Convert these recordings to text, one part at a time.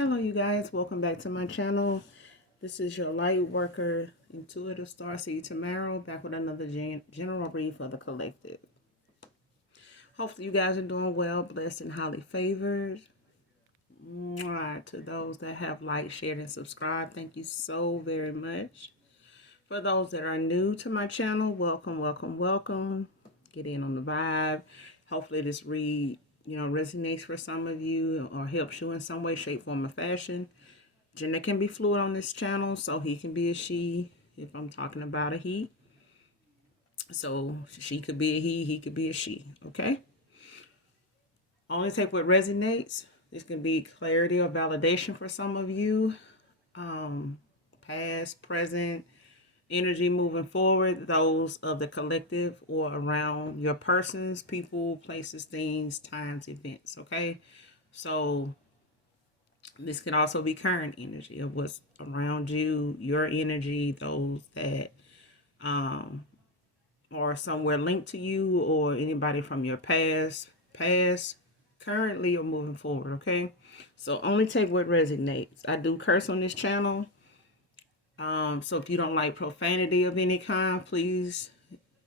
Hello you guys, welcome back to my channel. This is your light worker, intuitive starseed Tamara, back with another general read for the collective. Hopefully you guys are doing well, blessed, and highly favored. To those that have liked, shared, and subscribed, thank you so very much. For those that are new to my channel, welcome, welcome, welcome. Get in on the vibe. Hopefully this read resonates for some of you or helps you in some way, shape, form, or fashion. Gender can be fluid on this channel, so he can be a she if I'm talking about a he. So she could be a he could be a she, okay? Only take what resonates. This can be clarity or validation for some of you. Past, present, energy moving forward, those of the collective or around your persons, people, places, things, times, events, okay? So this can also be current energy of what's around you, your energy, those that are somewhere linked to you, or anybody from your past, currently, or moving forward, okay? So only take what resonates. I do curse on this channel. So if you don't like profanity of any kind, please,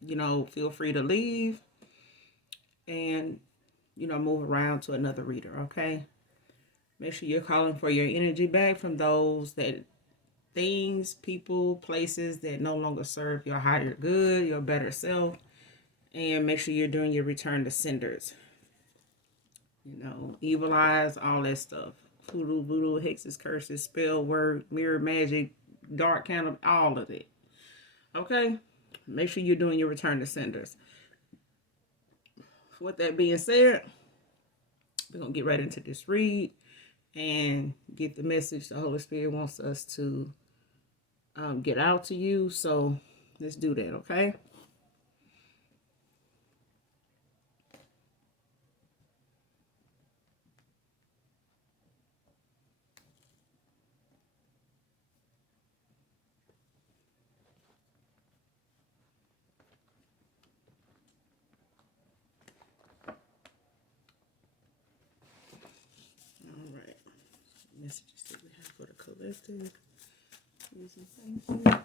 feel free to leave and, move around to another reader, okay? Make sure you're calling for your energy back from those that things, people, places that no longer serve your higher good, your better self. And make sure you're doing your return to senders. Evil eyes, all that stuff. Hoodoo, voodoo, hexes, curses, spell, word, mirror magic, dark candle, all of it. Okay? Make sure you're doing your return to senders. With that being said, we're going to get right into this read and get the message the Holy Spirit wants us to get out to you. So let's do that, okay? All right. Messages that we have for the collective. Please and thank you.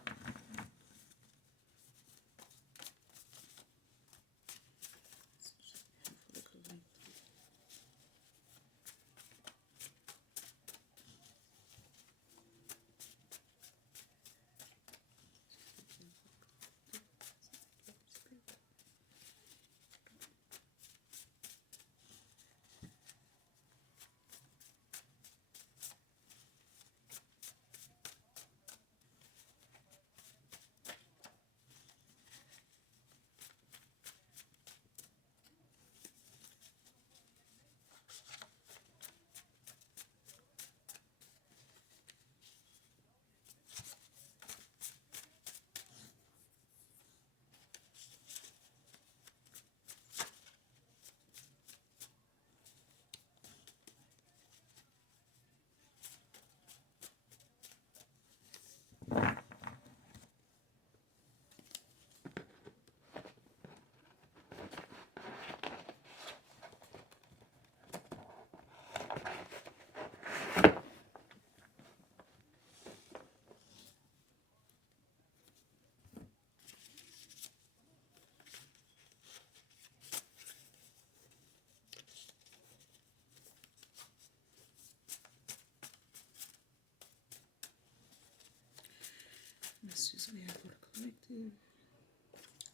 Messages we have for the collective.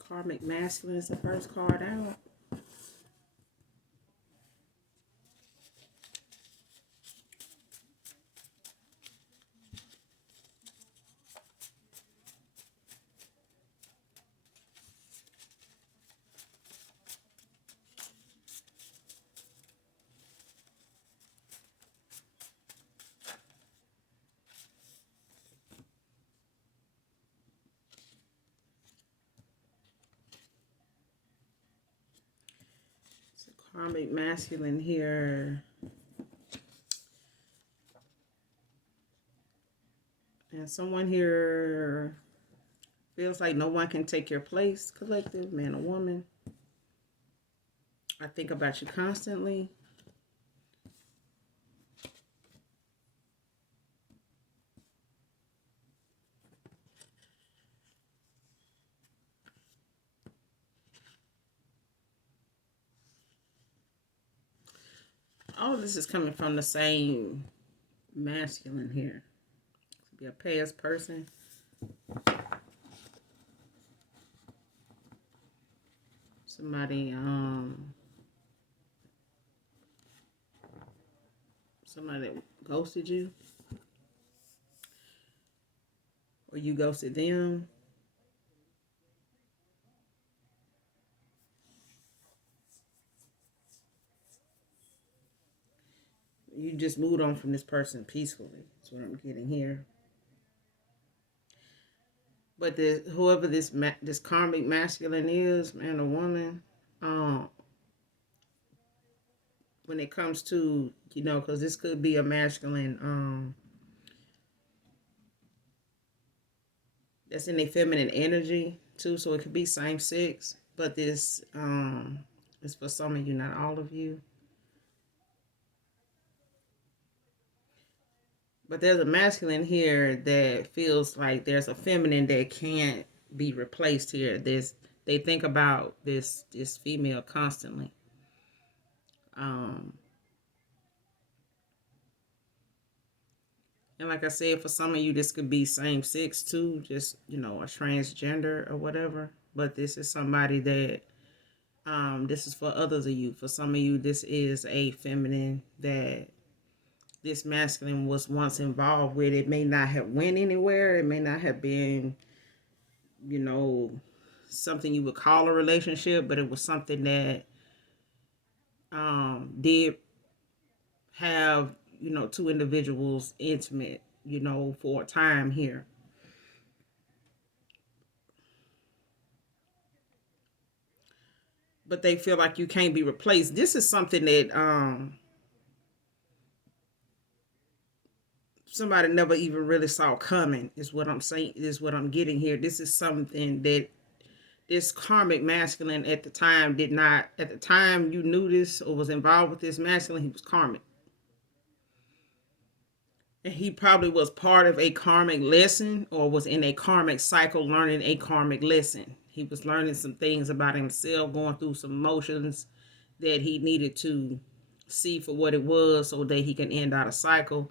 Karmic masculine is the first card out. It's a karmic masculine here. And someone here feels like no one can take your place, collective, man or woman. I think about you constantly. All of this is coming from the same masculine here. Could be a past person. Somebody, somebody that ghosted you, or you ghosted them. You just moved on from this person peacefully. That's what I'm getting here. But whoever this karmic masculine is, man or woman, when it comes to, because this could be a masculine, that's in a feminine energy too, so it could be same sex. But this is for some of you, not all of you. But there's a masculine here that feels like there's a feminine that can't be replaced here. They think about this female constantly. And like I said, for some of you, this could be same sex too, just a transgender or whatever. But this is somebody that this is for others of you. For some of you, this is a feminine that this masculine was once involved with. It may not have went anywhere. It may not have been, something you would call a relationship, but it was something that did have, two individuals intimate, for a time here. But they feel like you can't be replaced. This is something that somebody never even really saw coming, is what I'm saying, is what I'm getting here. This is something that this karmic masculine at the time did not, at the time you knew this or was involved with this masculine, he was karmic. And he probably was part of a karmic lesson or was in a karmic cycle learning a karmic lesson. He was learning some things about himself, going through some emotions that he needed to see for what it was so that he can end out a cycle.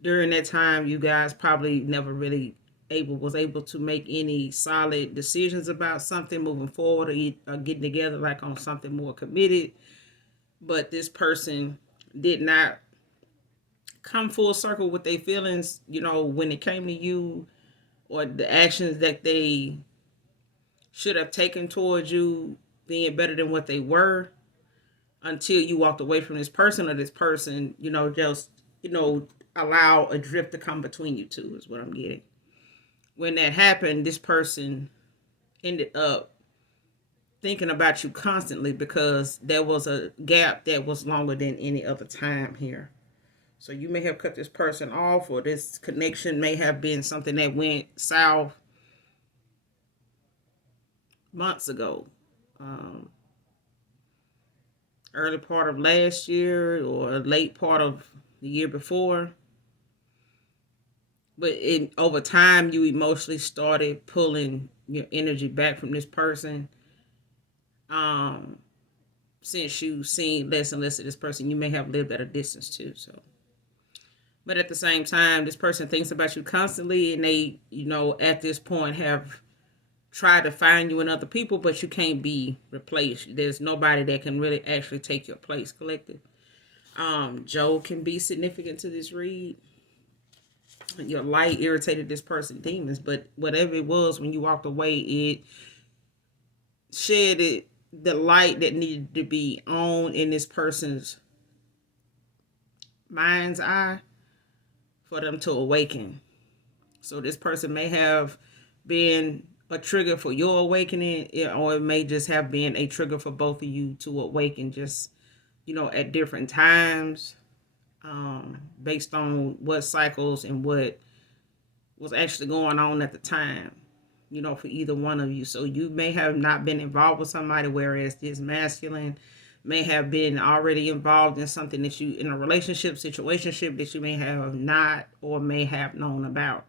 During that time, you guys probably never really was able to make any solid decisions about something moving forward or getting together like on something more committed. But this person did not come full circle with their feelings, when it came to you, or the actions that they should have taken towards you being better than what they were, until you walked away from this person, or this person, just, allow a drift to come between you two, is what I'm getting. When that happened, this person ended up thinking about you constantly because there was a gap that was longer than any other time here. So you may have cut this person off, or this connection may have been something that went south months ago. Early part of last year or late part of the year before. But over time, you emotionally started pulling your energy back from this person. Since you've seen less and less of this person, you may have lived at a distance too. So, but at the same time, this person thinks about you constantly, and they, at this point have tried to find you in other people, but you can't be replaced. There's nobody that can really actually take your place, collective. Joe can be significant to this read. Your light irritated this person's demons, but whatever it was, when you walked away, it shed the light that needed to be on in this person's mind's eye for them to awaken. So this person may have been a trigger for your awakening, or it may just have been a trigger for both of you to awaken, just, at different times, based on what cycles and what was actually going on at the time, for either one of you. So you may have not been involved with somebody, whereas this masculine may have been already involved in something that you, in a relationship, situationship, that you may have not or may have known about.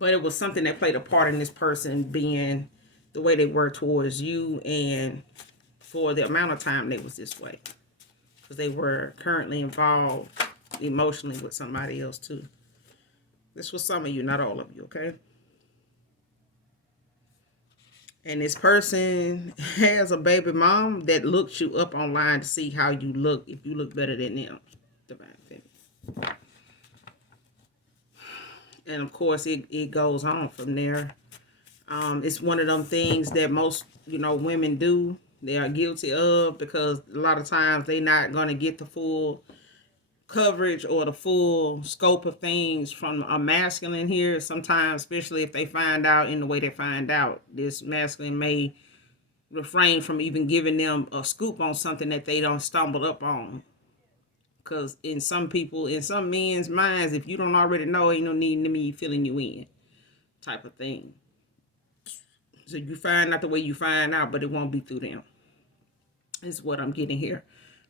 But it was something that played a part in this person being the way they were towards you, and for the amount of time they was this way. because they were currently involved emotionally with somebody else too. This was some of you, not all of you, okay? And this person has a baby mom that looks you up online to see how you look, if you look better than them. Divine feminine. And of course, it goes on from there. It's one of them things that most, women do. They are guilty of, because a lot of times they're not going to get the full coverage or the full scope of things from a masculine here. Sometimes, especially if they find out in the way they find out, this masculine may refrain from even giving them a scoop on something that they don't stumble up on. Because in some men's minds, if you don't already know, ain't no need to me filling you in, type of thing. So you find out the way you find out, but it won't be through them. Is what I'm getting here.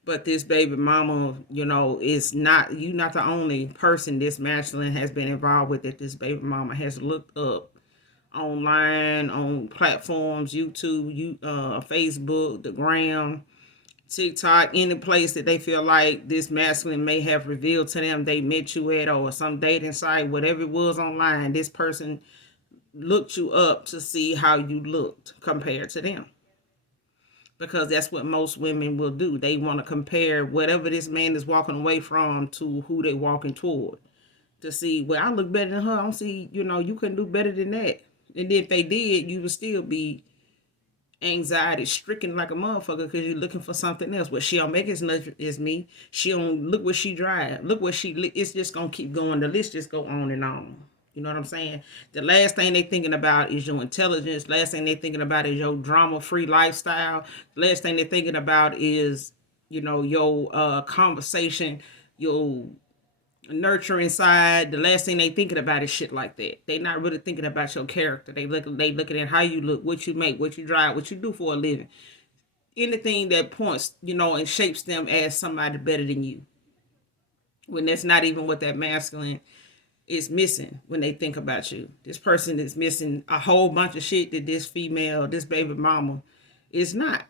But this baby mama, is not, you're not the only person this masculine has been involved with, that this baby mama has looked up online, on platforms, YouTube, Facebook, the Gram, TikTok, any place that they feel like this masculine may have revealed to them they met you at, or some dating site, whatever it was online. This person looked you up to see how you looked compared to them. Because that's what most women will do. They want to compare whatever this man is walking away from to who they walking toward. To see, well, I look better than her. I don't see, you couldn't do better than that. And then if they did, you would still be anxiety stricken like a motherfucker, because you're looking for something else. But she don't make as much as me. She don't look what she drive. Look what it's just going to keep going. The list just go on and on. You know what I'm saying? The last thing they thinking about is your intelligence. Last thing they thinking about is your drama-free lifestyle. Last thing they're thinking about is, your conversation, your nurturing side. The last thing they thinking about is shit like that. They not really thinking about your character. They looking at how you look, what you make, what you drive, what you do for a living. Anything that points, and shapes them as somebody better than you. When that's not even what that masculine is missing when they think about you. This person is missing a whole bunch of shit that this female, this baby mama, is not.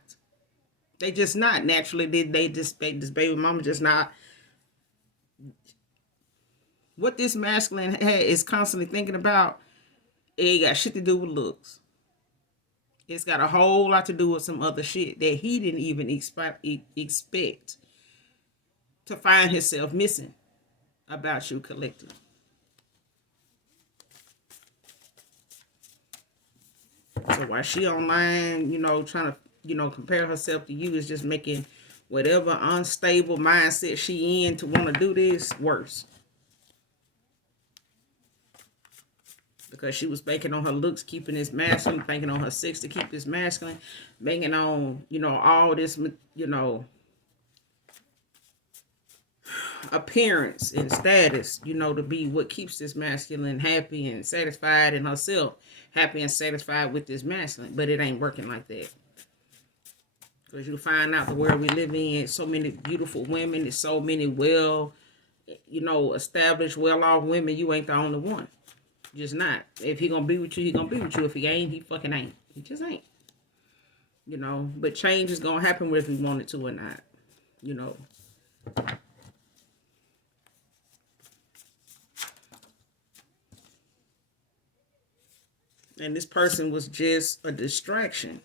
They just not. Naturally, this baby mama just not. What this masculine is constantly thinking about, it ain't got shit to do with looks. It's got a whole lot to do with some other shit that he didn't even expect to find himself missing about you, collective. So while she online, trying to, compare herself to you, is just making whatever unstable mindset she in to want to do this worse. Because she was banking on her looks, keeping this masculine, banking on her sex to keep this masculine, banking on, all this, appearance and status, to be what keeps this masculine happy and satisfied, and herself happy and satisfied with this masculine. But it ain't working like that. Because you find out the world we live in, so many beautiful women, there's so many established, well-off women. You ain't the only one. Just not. If he gonna be with you, he gonna be with you. If he ain't, he fucking ain't. He just ain't. But change is gonna happen whether we want it to or not. And this person was just a distraction.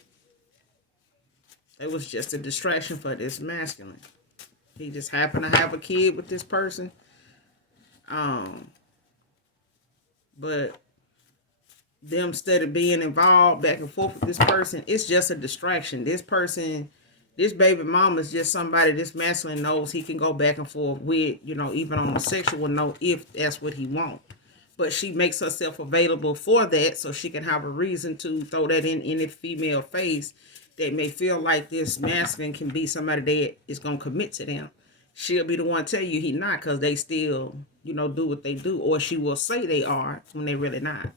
It was just a distraction for this masculine. He just happened to have a kid with this person. But them, instead of being involved back and forth with this person, it's just a distraction. This person, this baby mama is just somebody this masculine knows he can go back and forth with, even on a sexual note, if that's what he wants. But she makes herself available for that, so she can have a reason to throw that in any female face that may feel like this masculine can be somebody that is going to commit to them. She'll be the one to tell you he not, because they still, do what they do. Or she will say they are when they really not.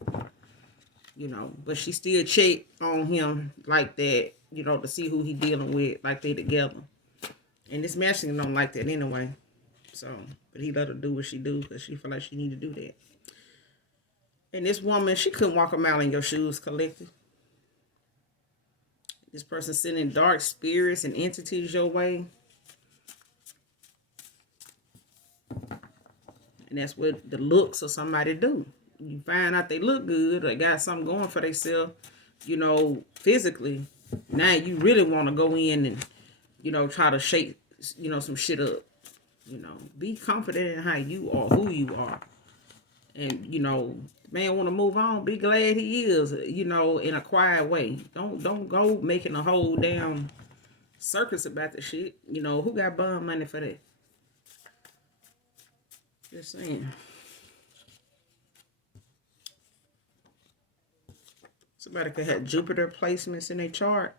But she still check on him like that, to see who he dealing with, like they together. And this masculine don't like that anyway. So, but he let her do what she do, because she feel like she need to do that. And this woman, she couldn't walk a mile in your shoes, collective. This person sending dark spirits and entities your way. And that's what the looks of somebody do. You find out they look good or got something going for themselves, you know, physically. Now you really want to go in and, you know, try to shake, you know, some shit up. You know, be confident in how you are, who you are. And, you know, man want to move on, be glad he is, you know, in a quiet way. Don't go making a whole damn circus about the shit. You know, who got bum money for that? Just saying. Somebody could have Jupiter placements in their chart.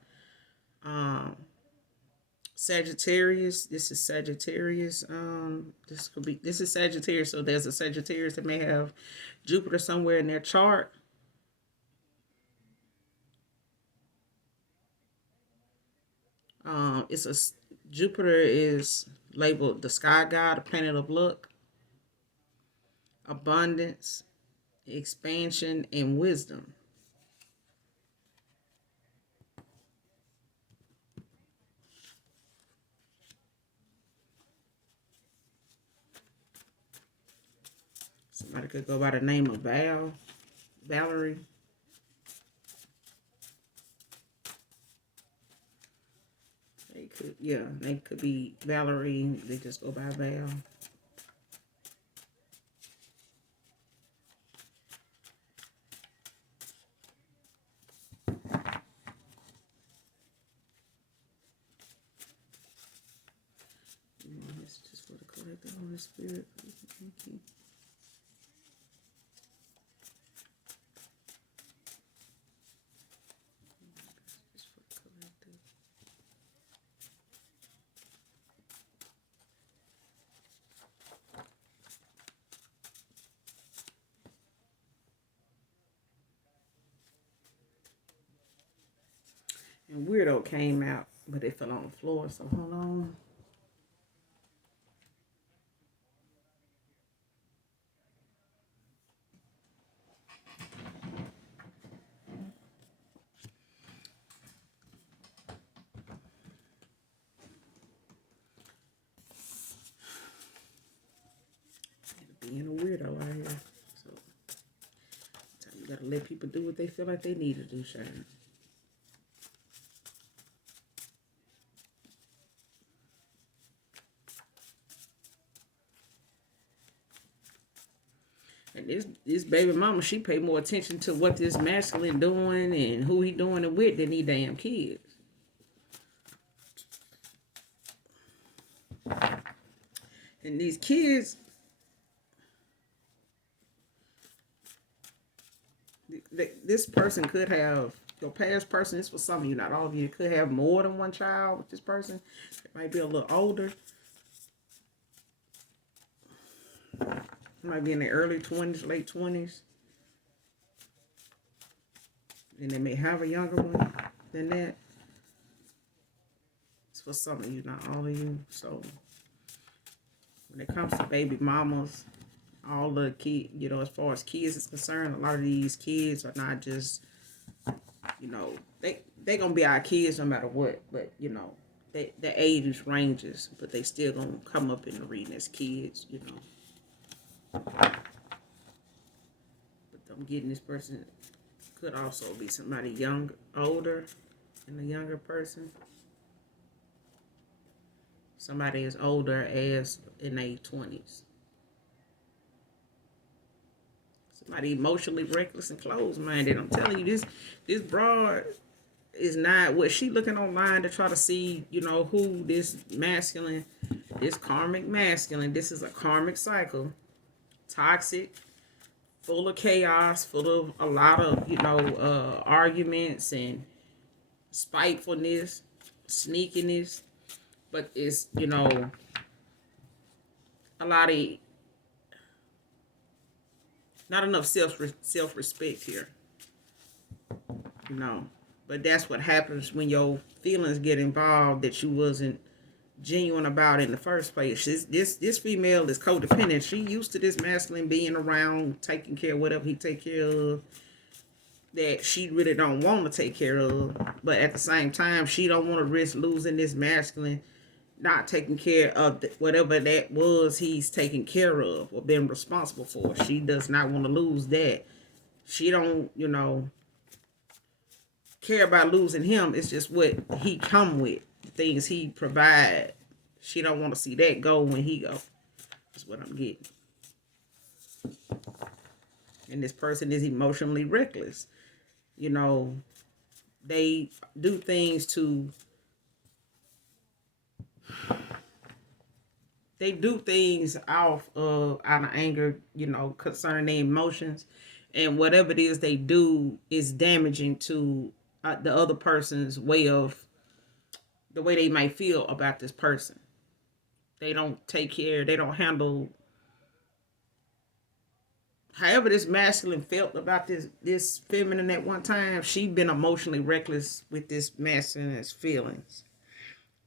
Sagittarius. This is Sagittarius. This is Sagittarius. So there's a Sagittarius that may have Jupiter somewhere in their chart. Jupiter is labeled the sky god, the planet of luck, abundance, expansion, and wisdom. Somebody could go by the name of Valerie. They could be Valerie. They just go by Val. This is just for the collective Holy Spirit. Thank you. And Weirdo came out, but they fell on the floor, so hold on. Being a weirdo out here. So you gotta let people do what they feel like they need to do, Sharon. And this baby mama, she pay more attention to what this masculine doing and who he doing it with than these damn kids. And these kids, this person could have, your past person, this for some of you, not all of you, could have more than one child with this person. It might be a little older. Might be in their early 20s, late 20s. And they may have a younger one than that. It's for some of you, not all of you. So when it comes to baby mamas, all the kids, you know, as far as kids is concerned, a lot of these kids are not just, you know, they gonna be our kids no matter what. But you know, the age ranges, but they still gonna come up in the reading as kids, you know. But I'm getting this person could also be somebody older than a younger person. Somebody is older as in their 20s. Somebody emotionally reckless and closed-minded. I'm telling you, this broad is not what she looking online to try to see, you know, who this masculine, this karmic masculine. This is a karmic cycle. Toxic, full of chaos, full of a lot of, you know, arguments and spitefulness, sneakiness, but it's, you know, a lot of not enough self-respect here, you know. But that's what happens when your feelings get involved that you wasn't genuine about in the first place. This female is codependent. She used to this masculine being around, taking care of whatever he take care of, that she really don't want to take care of. But at the same time, she don't want to risk losing this masculine not taking care of whatever that was he's taking care of or been responsible for. She does not want to lose that. She don't, care about losing him. It's just what he come with, things he provide. She don't want to see that go when he go. That's what I'm getting. And this person is emotionally reckless. They do things to out of anger, concerning their emotions, and whatever it is they do is damaging to the other person's the way they might feel about this person. They don't take care. They don't handle. However, this masculine felt about this feminine at one time, she been emotionally reckless with this masculine's feelings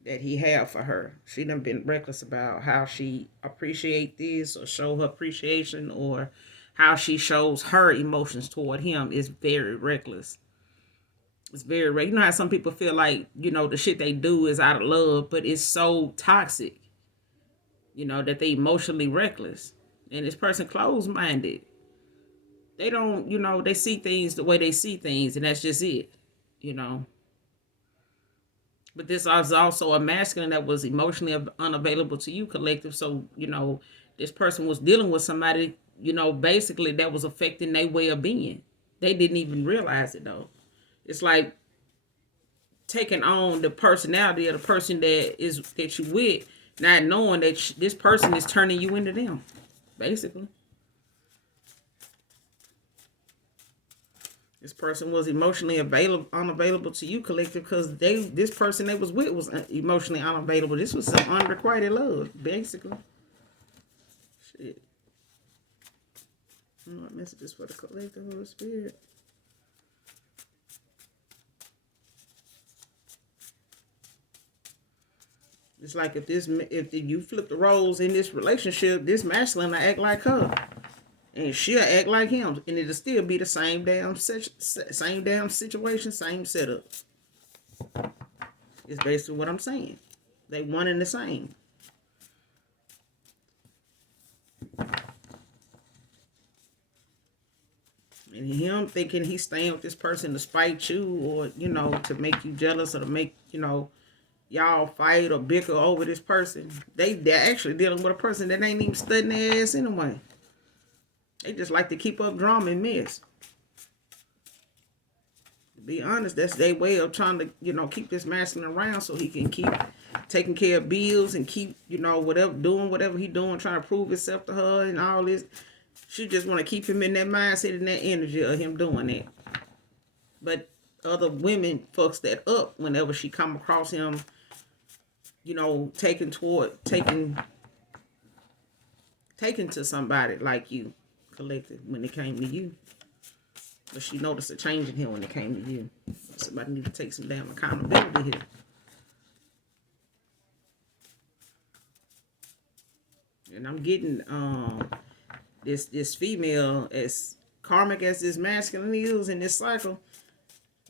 that he have for her. She done been reckless about how she appreciate this or show her appreciation, or how she shows her emotions toward him is very reckless. It's very reckless. You know how some people feel like, the shit they do is out of love, but it's so toxic, that they emotionally reckless. And this person closed-minded. They don't, they see things the way they see things, and that's just it, But this is also a masculine that was emotionally unavailable to you, collective. So, this person was dealing with somebody, basically that was affecting their way of being. They didn't even realize it, though. It's like taking on the personality of the person that you with, not knowing that this person is turning you into them, basically. This person was emotionally unavailable to you, collective, because this person they was with was emotionally unavailable. This was some unrequited love, basically. Shit. What messages for the collective, Holy Spirit? It's like if you flip the roles in this relationship, this masculine will act like her, and she'll act like him, and it'll still be the same damn situation, same setup. It's basically what I'm saying. They one and the same. And him thinking he's staying with this person to spite you, or to make you jealous, or to make y'all fight or bicker over this person. They're actually dealing with a person that ain't even studying their ass anyway. They just like to keep up drama and mess. To be honest, that's their way of trying to, keep this masculine around so he can keep taking care of bills and keep, doing whatever he doing, trying to prove himself to her and all this. She just want to keep him in that mindset and that energy of him doing that. But other women fucks that up whenever she come across him, taking to somebody like you, collective, when it came to you. But she noticed a change in him when it came to you. Somebody need to take some damn accountability here. And I'm getting this female, as karmic as this masculine is in this cycle,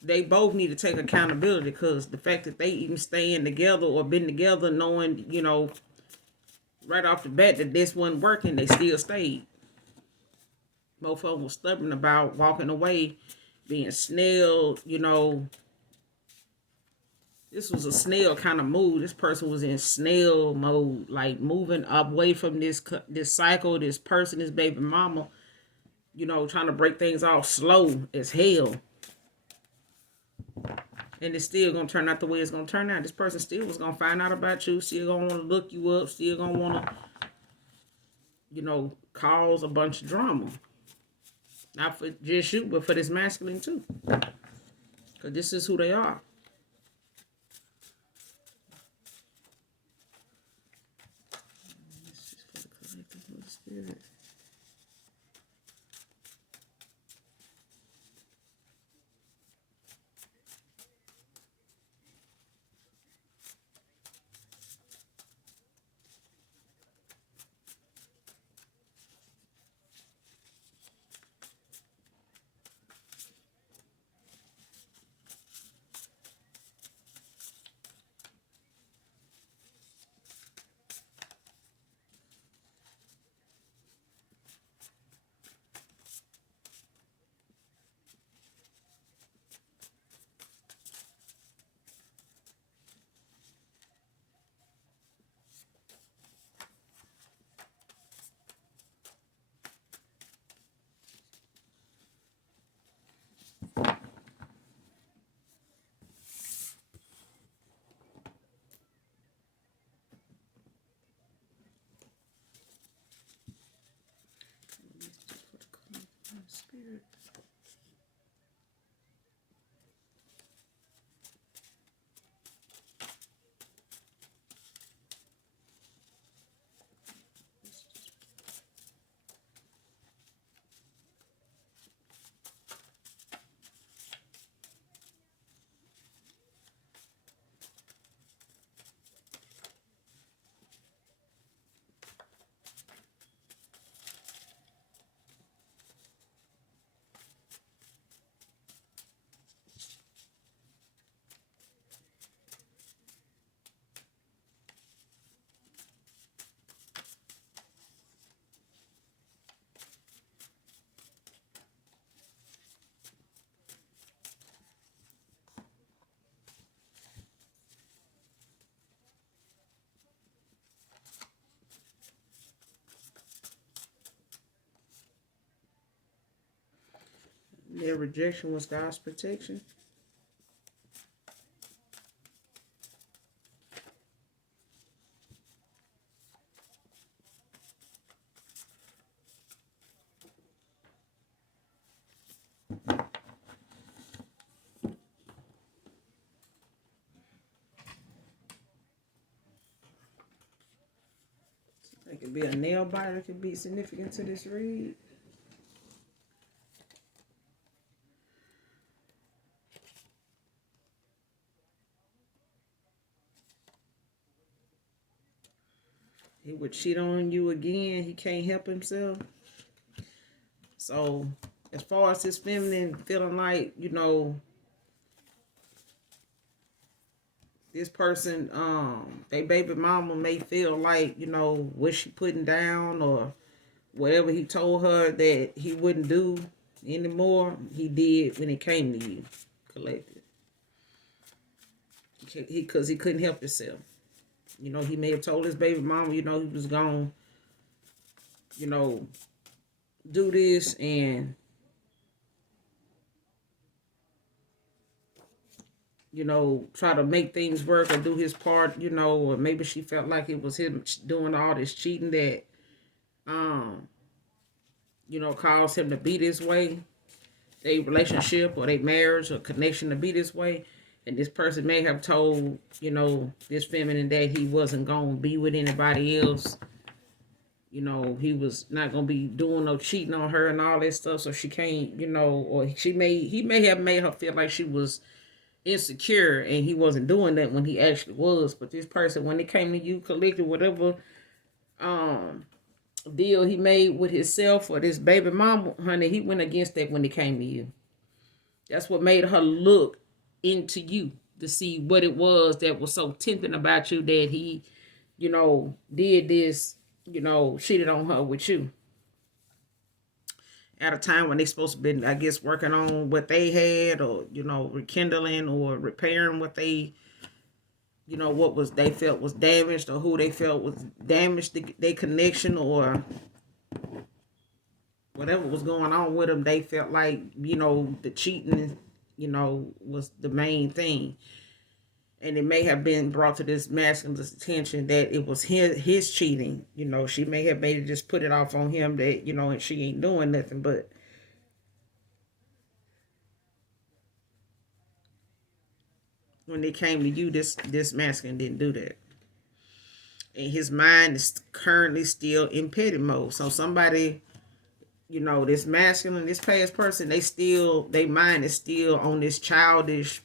they both need to take accountability, because the fact that they even staying together or been together knowing, right off the bat that this wasn't working, they still stayed. Both of them were stubborn about walking away, being snail, This was a snail kind of move. This person was in snail mode, like moving away from this cycle, this person, this baby mama, trying to break things off slow as hell. And it's still going to turn out the way it's going to turn out. This person still was going to find out about you, still going to want to look you up, still going to want to, cause a bunch of drama. Not for just you, but for this masculine too. Because this is who they are. This is for the collective Holy Spirit. Their rejection was God's protection. It could be a nail biter. It could be significant to this read. He would cheat on you again. He can't help himself. So, as far as his feminine feeling like, you know, this person, they baby mama may feel like, you know, what she putting down or whatever he told her that he wouldn't do anymore, he did when it came to you, collective. Because he couldn't help himself. You know, he may have told his baby mama, you know, he was going to, you know, do this and, you know, try to make things work or do his part, you know, or maybe she felt like it was him doing all this cheating that, you know, caused him to be this way, their relationship or their marriage or connection to be this way. And this person may have told, you know, this feminine that he wasn't going to be with anybody else. You know, he was not going to be doing no cheating on her and all that stuff. So she can't, you know, or he may have made her feel like she was insecure and he wasn't doing that when he actually was. But this person, when it came to you, collected whatever deal he made with himself or this baby mama, honey, he went against that when it came to you. That's what made her look into you to see what it was that was so tempting about you that he, you know, did this, you know, cheated on her with you. At a time when they supposed to be, I guess, working on what they had or, you know, rekindling or repairing what they, you know, what was they felt was damaged or who they felt was damaged, their connection or whatever was going on with them. They felt like, you know, the cheating, you know, was the main thing. And it may have been brought to this masculine's attention that it was his cheating. You know, she may have made it just put it off on him that, you know, and she ain't doing nothing. But when it came to you, this masculine didn't do that. And his mind is currently still in petty mode. So somebody, you know, this masculine, this past person, their mind is still on this childish,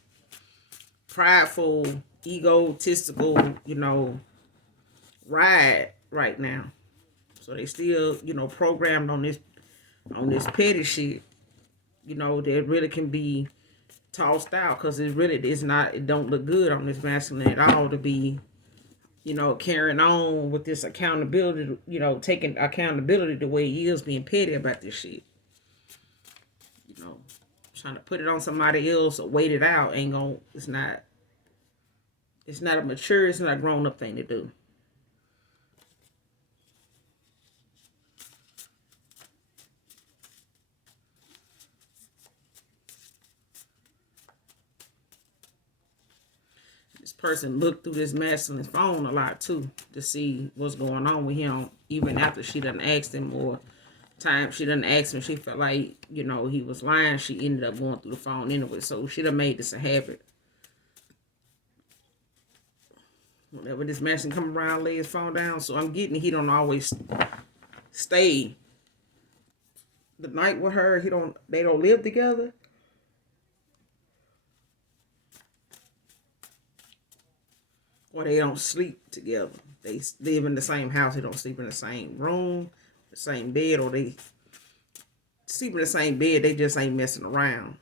prideful, egotistical, you know, ride right now. So they still, you know, programmed on this petty shit, you know, that really can be tossed out because it don't look good on this masculine at all to be, you know, carrying on with this accountability, you know, taking accountability the way he is, being petty about this shit. You know, trying to put it on somebody else or wait it out ain't gonna, it's not a mature, it's not a grown up thing to do. This person looked through this masculine's phone a lot too to see what's going on with him, even after she done asked him or time she done asked him, she felt like, you know, he was lying. She ended up going through the phone anyway. So she done made this a habit. Whenever this man come around, lay his phone down. So I'm getting he don't always stay the night with her. They don't live together. Or they don't sleep together. They live in the same house. They don't sleep in the same room, the same bed, or they sleep in the same bed. They just ain't messing around.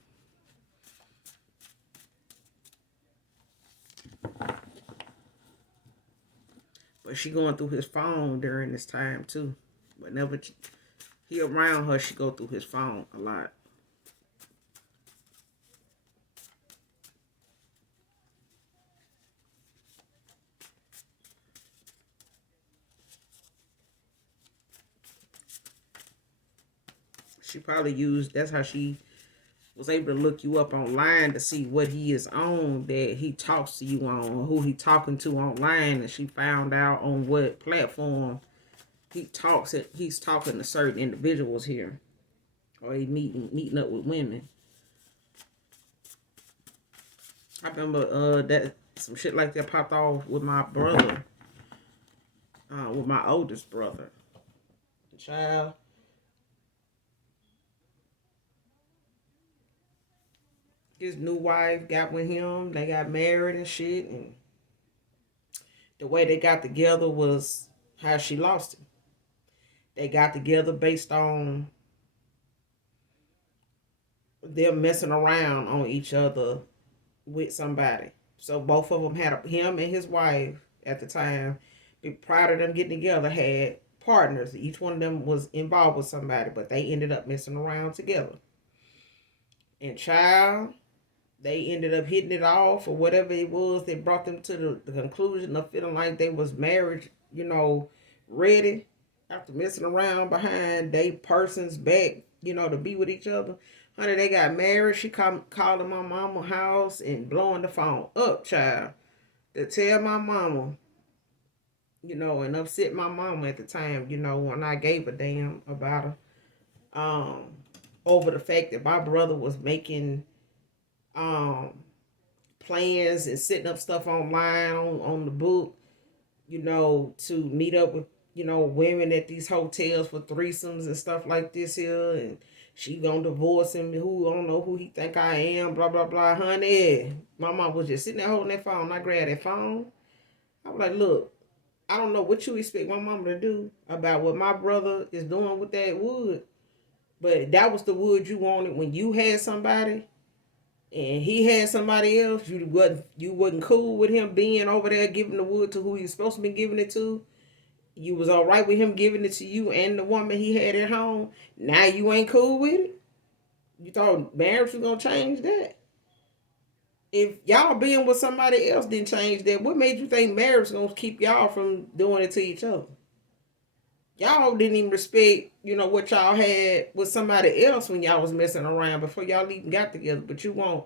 But she going through his phone during this time too. Whenever he around her, she go through his phone a lot. She probably used, that's how she was able to look you up online to see what he is on, that he talks to you on, or who he talking to online, and she found out on what platform he's talking to certain individuals here, or he meeting up with women. I remember that some shit like that popped off with my brother, with my oldest brother. Child. His new wife got with him. They got married and shit. And the way they got together was how she lost him. They got together based on them messing around on each other with somebody. So both of them had him and his wife at the time. Prior to them getting together, had partners. Each one of them was involved with somebody, but they ended up messing around together. And child, they ended up hitting it off or whatever it was that brought them to the conclusion of feeling like they was marriage, you know, ready after messing around behind they person's back, you know, to be with each other. Honey, they got married. She calling my mama's house and blowing the phone up, child, to tell my mama, you know, and upset my mama at the time, you know, when I gave a damn about her. Over the fact that my brother was making plans and setting up stuff online on the book, you know, to meet up with, you know, women at these hotels for threesomes and stuff like this here, and she gonna divorce him, who I don't know who he think I am, blah blah blah. Honey, my mom was just sitting there holding that phone. I grabbed that phone. I was like, look, I don't know what you expect my mama to do about what my brother is doing with that wood, but that was the wood you wanted when you had somebody and he had somebody else. You wasn't cool with him being over there giving the wood to who he was supposed to be giving it to. You was all right with him giving it to you and the woman he had at home. Now you ain't cool with it. You thought marriage was gonna change that? If y'all being with somebody else didn't change that, what made you think marriage was gonna keep y'all from doing it to each other? Y'all didn't even respect, you know, what y'all had with somebody else when y'all was messing around before y'all even got together. But you want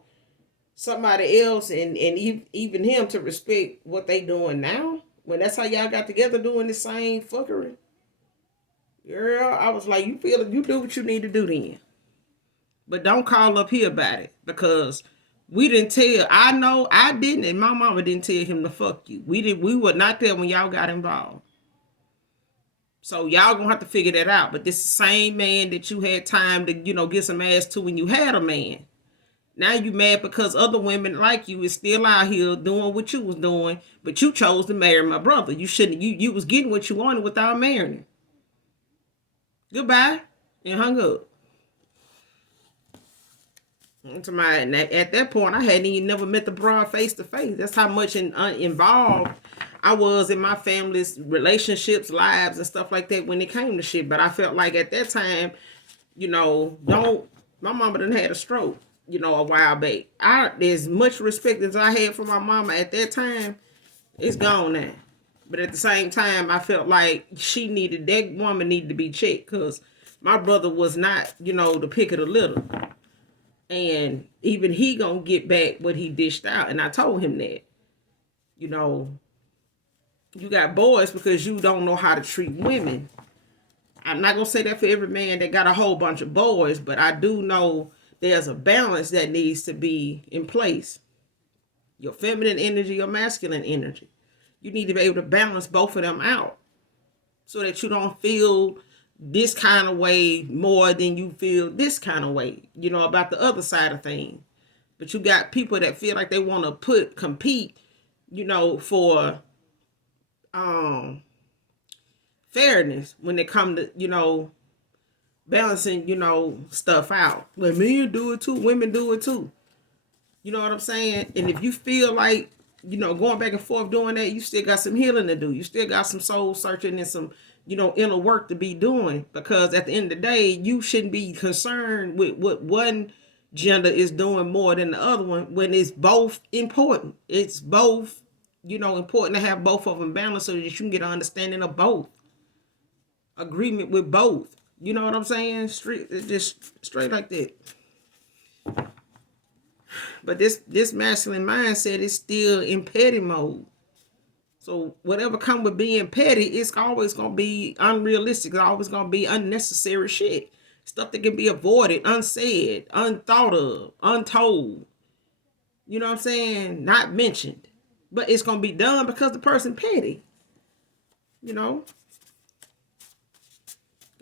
somebody else and even him to respect what they doing now, when that's how y'all got together doing the same fuckery. Girl, I was like, you feel it, you do what you need to do then. But don't call up here about it, because we didn't tell. I know I didn't, and my mama didn't tell him to fuck you. We were not there when y'all got involved. So y'all gonna have to figure that out. But this same man that you had time to, you know, get some ass to when you had a man. Now you mad because other women like you is still out here doing what you was doing, but you chose to marry my brother. You shouldn't. You was getting what you wanted without marrying him. Goodbye, and hung up. At that point, I hadn't even never met the broad face to face. That's how much involved I was in my family's relationships, lives, and stuff like that when it came to shit. But I felt like at that time, you know, my mama done had a stroke, you know, a while back. As much respect as I had for my mama at that time, it's gone now. But at the same time, I felt like that woman needed to be checked, because my brother was not, you know, the pick of the litter. And even he gonna get back what he dished out. And I told him that, you know, you got boys because you don't know how to treat women. I I'm not going to say that for every man that got a whole bunch of boys, but I do know there's a balance that needs to be in place. Your feminine energy, your masculine energy. You need to be able to balance both of them out so that you don't feel this kind of way more than you feel this kind of way, about the other side of things. But you got people that feel like they want to compete, for fairness when they come to, balancing, stuff out. Well, men do it too, women do it too. You know what I'm saying? And if you feel like, going back and forth doing that, you still got some healing to do. You still got some soul searching and some, inner work to be doing. Because at the end of the day, you shouldn't be concerned with what one gender is doing more than the other one when it's both important. It's both, important to have both of them balanced so that you can get an understanding of both. Agreement with both. You know what I'm saying? Just straight like that. But this masculine mindset is still in petty mode. So whatever come with being petty, it's always going to be unrealistic. It's always going to be unnecessary shit. Stuff that can be avoided, unsaid, unthought of, untold. You know what I'm saying? Not mentioned. But it's going to be done because the person petty. Got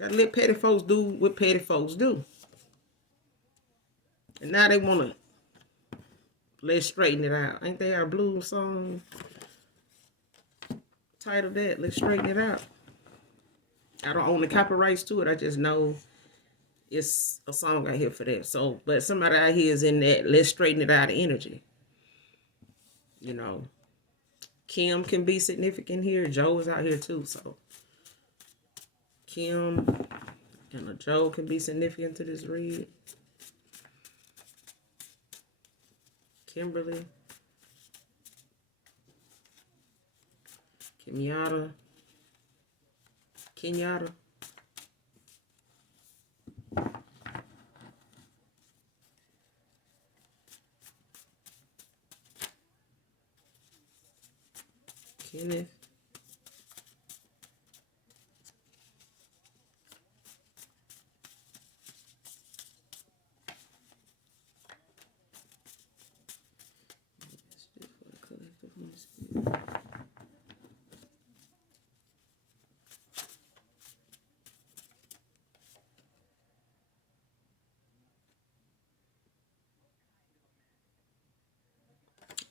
to let petty folks do what petty folks do. And now they want to let's straighten it out. Ain't they our blues song? Title that, let's straighten it out. I don't own the copyrights to it. I just know it's a song out here for that. So, but somebody out here is in that let's straighten it out energy. Kim can be significant here. Joe is out here too. So, Kim and Joe can be significant to this read. Kimberly. Kenyatta. Kenneth.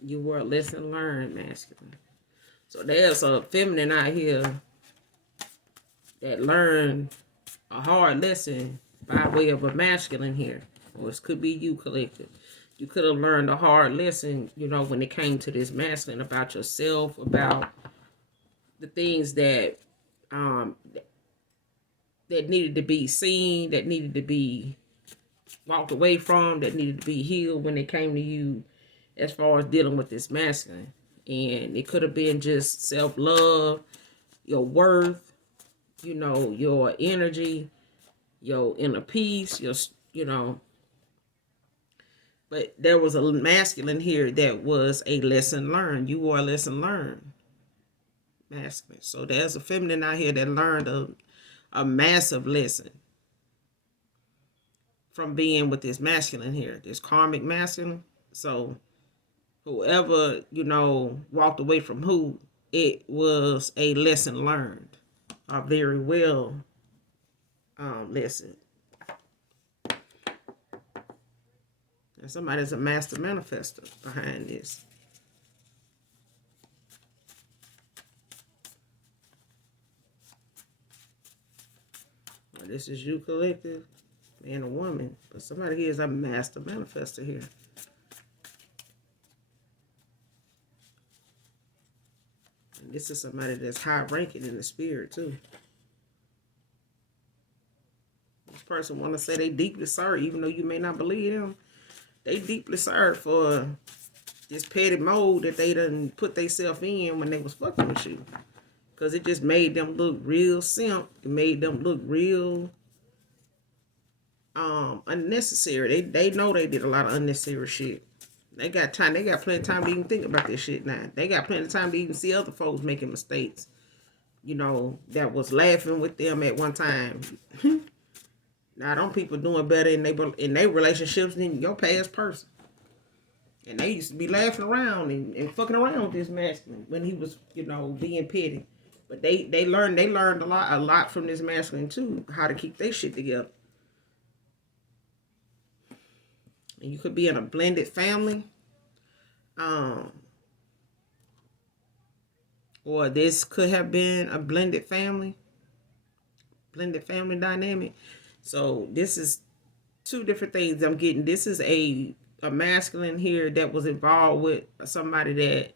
You were a lesson learned, masculine. So there's a feminine out here that learned a hard lesson by way of a masculine here. Or it could be you, collective. You could have learned a hard lesson, when it came to this masculine about yourself, about the things that that needed to be seen, that needed to be walked away from, that needed to be healed when it came to you as far as dealing with this masculine. And it could have been just self-love, your worth, your energy, your inner peace, but there was a masculine here that was a lesson learned. You were a lesson learned, masculine. So there's a feminine out here that learned a massive lesson from being with this masculine here, this karmic masculine. So whoever, walked away from who, it was a lesson learned. A very well lesson. And somebody's a master manifester behind this. Well, this is you, collective, man or woman. But somebody here is a master manifester here. And this is somebody that's high ranking in the spirit too. This person want to say they deeply sorry, even though you may not believe them. They deeply sorry for this petty mode that they done put themselves in when they was fucking with you. Because it just made them look real simp. It made them look real unnecessary. They know they did a lot of unnecessary shit. They got time. They got plenty of time to even think about this shit now. They got plenty of time to even see other folks making mistakes. you know, that was laughing with them at one time. Now, don't people doing better in their relationships than your past person. And they used to be laughing around and fucking around with this masculine when he was, you know, being petty. But they learned a lot from this masculine too, how to keep their shit together. And you could be in a blended family. Or this could have been a blended family dynamic. So this is two different things I'm getting. This is a masculine here that was involved with somebody that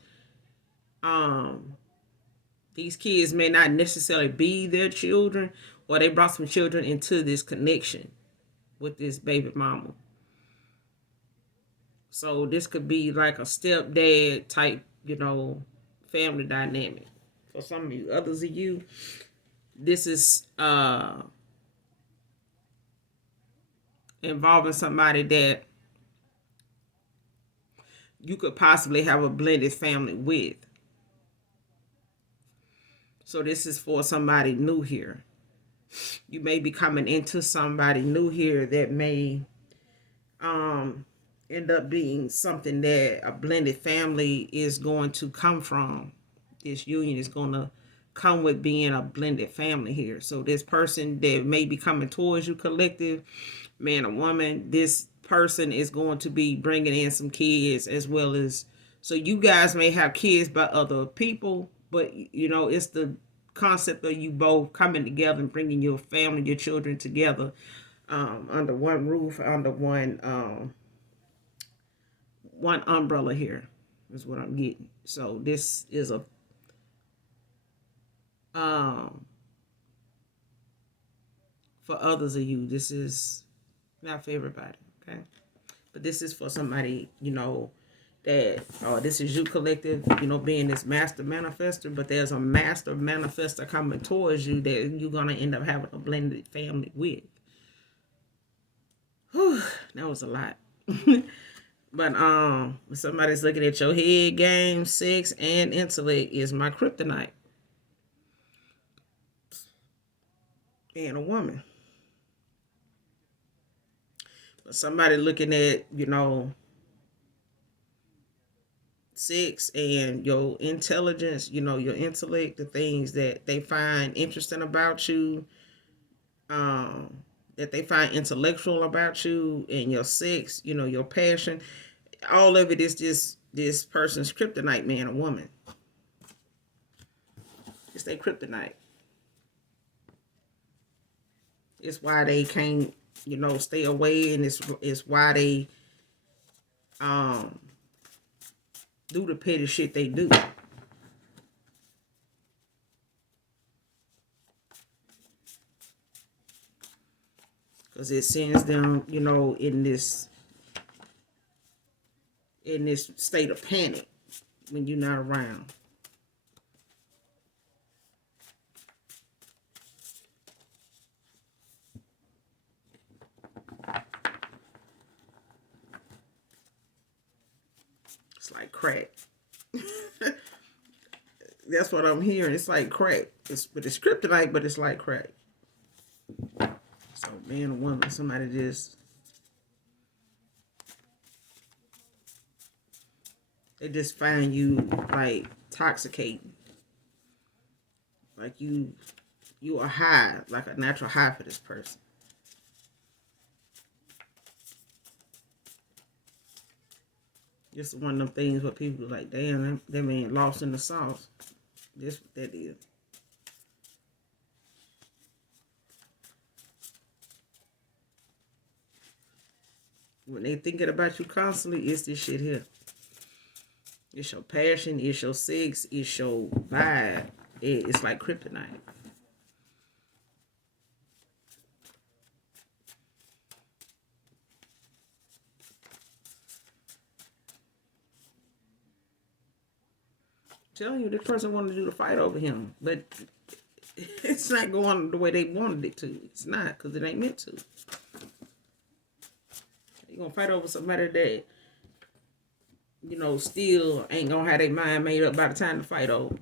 these kids may not necessarily be their children, or they brought some children into this connection with this baby mama. So this could be like a stepdad type, you know, family dynamic. For some of you, others of you, this is involving somebody that you could possibly have a blended family with. So this is for somebody new here. You may be coming into somebody new here that may end up being something that a blended family is going to come from. This union is going to come with being a blended family here. So this person that may be coming towards you, collective, man or woman, this person is going to be bringing in some kids as well as, so you guys may have kids by other people, but you know, it's the concept of you both coming together and bringing your family, your children together under one roof, under one umbrella here is what I'm getting. So this is a for others of you, this is not for everybody, okay? But this is for somebody, you know, that, this is you, collective, you know, being this master manifester, but there's a master manifester coming towards you that you're going to end up having a blended family with. Whew, that was a lot. But when somebody's looking at your head game, sex, and intellect is my kryptonite. And a woman. But somebody looking at, you know, sex and your intelligence, you know, your intellect, the things that they find interesting about you, that they find intellectual about you, and your sex, you know, your passion, all of it is just this person's kryptonite, man or woman. It's their kryptonite. It's why they can't, you know, stay away, and it's why they do the petty shit they do. Because it sends them, you know, in this state of panic when you're not around. It's like crack. That's what I'm hearing. It's like crack. It's kryptonite, but it's like crack. So man or woman, somebody just, they just find you like intoxicating. Like you are high, like a natural high for this person. It's one of them things where people are like, damn, that man lost in the sauce. This what that is. When they thinking about you constantly, it's this shit here. It's your passion, it's your sex, it's your vibe. It's like kryptonite. Telling you, this person wanted to do the fight over him, but it's not going the way they wanted it to. It's not, because it ain't meant to. You're going to fight over somebody that, you know, still ain't going to have their mind made up by the time the fight over.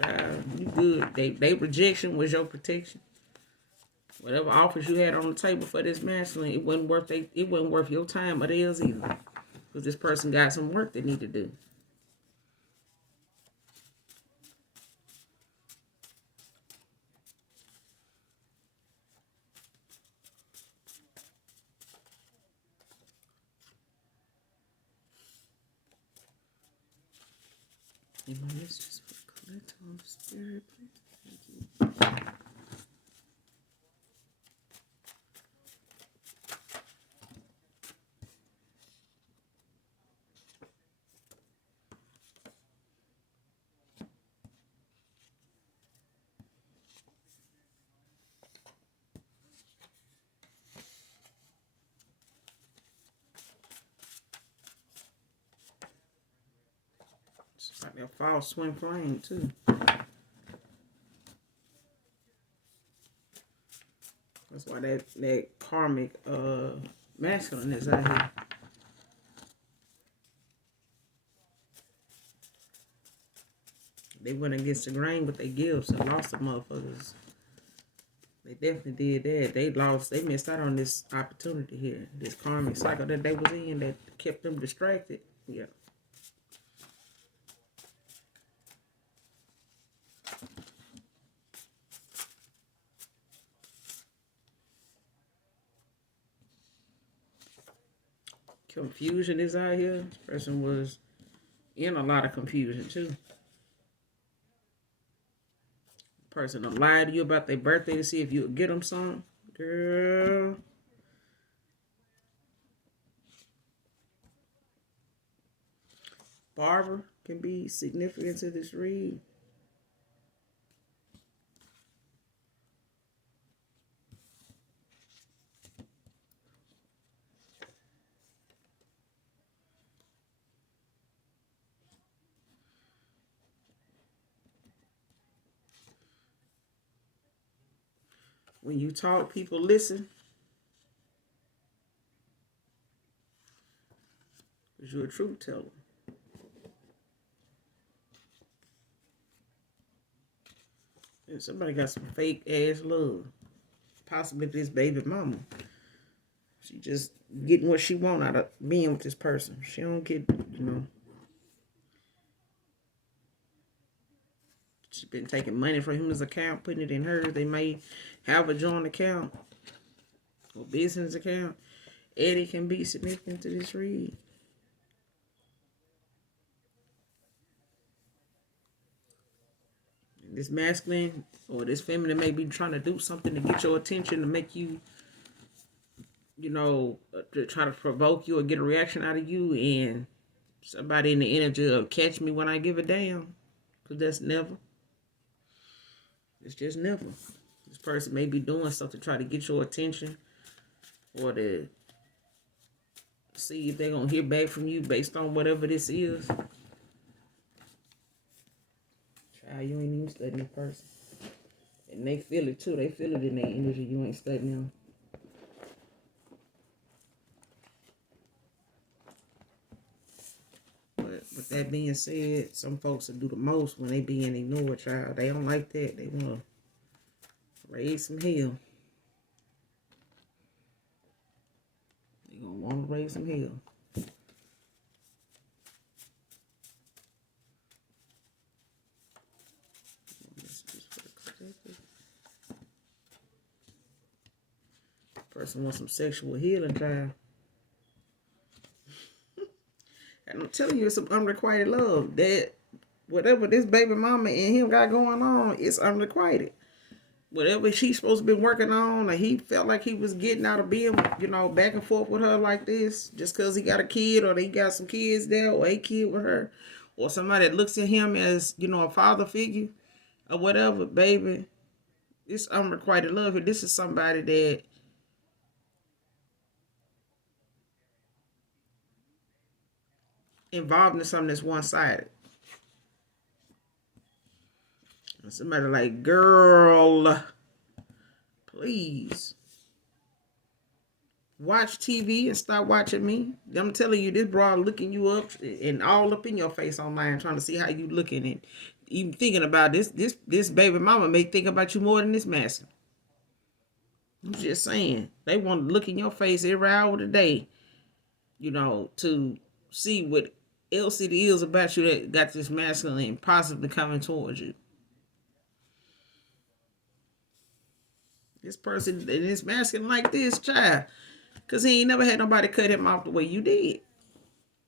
Child, you good. They rejection was your protection. Whatever offers you had on the table for this masculine, it wasn't worth your time or theirs either. Because this person got some work they need to do. Let's just collect on spirit, please. Thank you. It's like that false swing flame too. That's why that karmic masculine is out here. They went against the grain with their gifts and lost the motherfuckers. They definitely did that. They missed out on this opportunity here. This karmic cycle that they was in that kept them distracted. Yeah. Confusion is out here. This person was in a lot of confusion too. Person will lie to you about their birthday to see if you'll get them something. Girl. Barber can be significant to this read. When you talk, people listen. Because you're a truth teller. And somebody got some fake ass love. Possibly this baby mama. She just getting what she want out of being with this person. She don't get, She's been taking money from his account, putting it in hers. They may have a joint account or business account. Eddie can be significant to this read. This masculine or this feminine may be trying to do something to get your attention, to make you, to try to provoke you or get a reaction out of you. And somebody in the energy of catch me when I give a damn. Because that's never. It's just never. This person may be doing stuff to try to get your attention or to see if they're going to hear back from you based on whatever this is. Child, you ain't even studying the person. And they feel it too. They feel it in their energy. You ain't studying them. But with that being said, some folks will do the most when they being ignored, child. They don't like that. They want to raise some hell. They going to want to raise some hell. Person wants some sexual healing, child. And I'm telling you, it's some unrequited love. That whatever this baby mama and him got going on, it's unrequited. Whatever she's supposed to be working on, or he felt like he was getting out of being, back and forth with her like this, just because he got a kid or they got some kids there, or a kid with her, or somebody that looks at him as, a father figure, or whatever, baby. It's unrequited love. And this is somebody that involved in something that's one-sided. Somebody like, girl, please watch TV and stop watching me. I'm telling you, this broad looking you up and all up in your face online, trying to see how you looking and even thinking about this baby mama may think about you more than this masculine. I'm just saying. They want to look in your face every hour of the day, to see what else it is about you that got this masculine possibly coming towards you. This person and this masculine like this, child. Because he ain't never had nobody cut him off the way you did.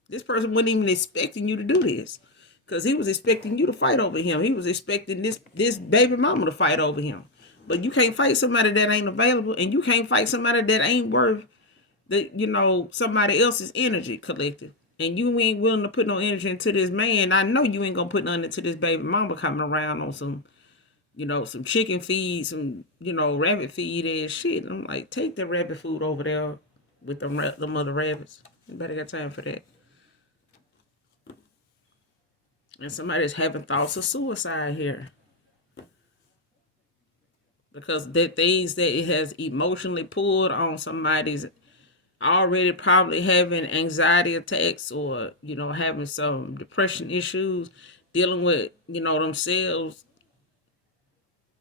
This person wasn't even expecting you to do this. Because he was expecting you to fight over him. He was expecting this baby mama to fight over him. But you can't fight somebody that ain't available. And you can't fight somebody that ain't worth somebody else's energy collective. And you ain't willing to put no energy into this man. I know you ain't going to put none into this baby mama coming around on some some chicken feed, some, rabbit feed ass shit. I'm like, take the rabbit food over there with them other rabbits. Anybody got time for that? And somebody's having thoughts of suicide here. Because the things that it has emotionally pulled on somebody's already probably having anxiety attacks or, having some depression issues, dealing with, themselves,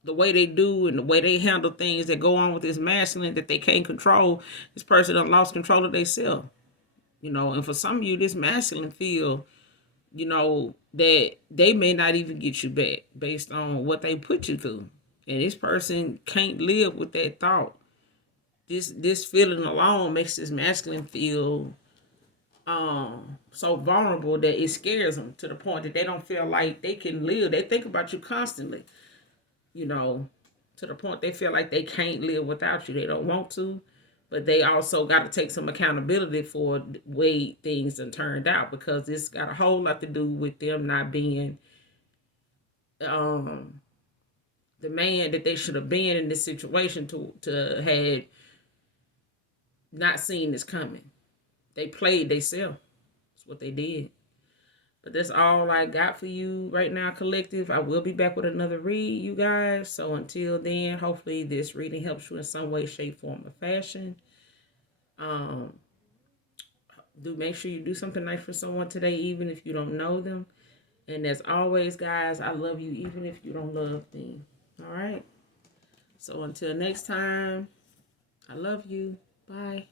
the way they do and the way they handle things that go on with this masculine that they can't control. This person done lost control of themselves. And for some of you, this masculine feel, that they may not even get you back based on what they put you through. And this person can't live with that thought. This feeling alone makes this masculine feel so vulnerable that it scares them to the point that they don't feel like they can live. They think about you constantly, to the point they feel like they can't live without you. They don't want to, but they also got to take some accountability for the way things have turned out, because it's got a whole lot to do with them not being the man that they should have been in this situation to had not seen this coming. They played themselves. That's what they did. But that's all I got for you right now, collective. I will be back with another read, you guys. So until then, hopefully this reading helps you in some way, shape, form, or fashion. Do make sure you do something nice for someone today, even if you don't know them. And as always, guys, I love you even if you don't love me. All right? So until next time, I love you. Bye.